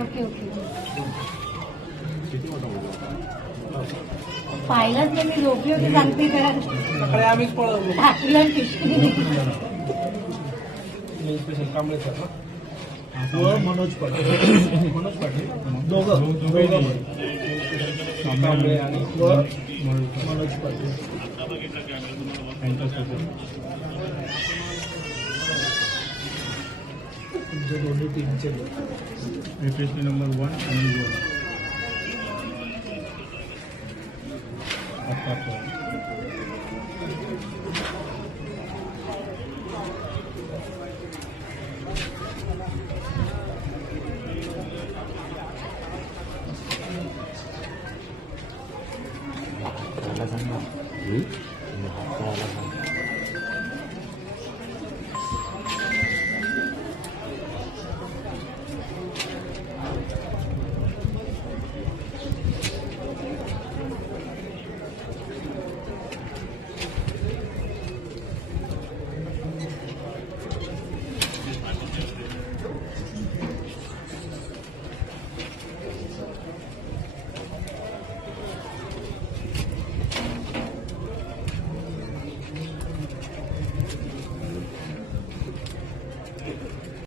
okay okay पाहिलंच नाही मी झोपली होती सांगते तर आम्हीच पळवलो टाकलं पिशवी स्पेशल कांबळे सर ना मनोज पाटील दोघं कांबळे आणि मनोज पाटील तुमच्या दोन्ही टीमचे एपीएससी नंबर 1 आणि 2 आता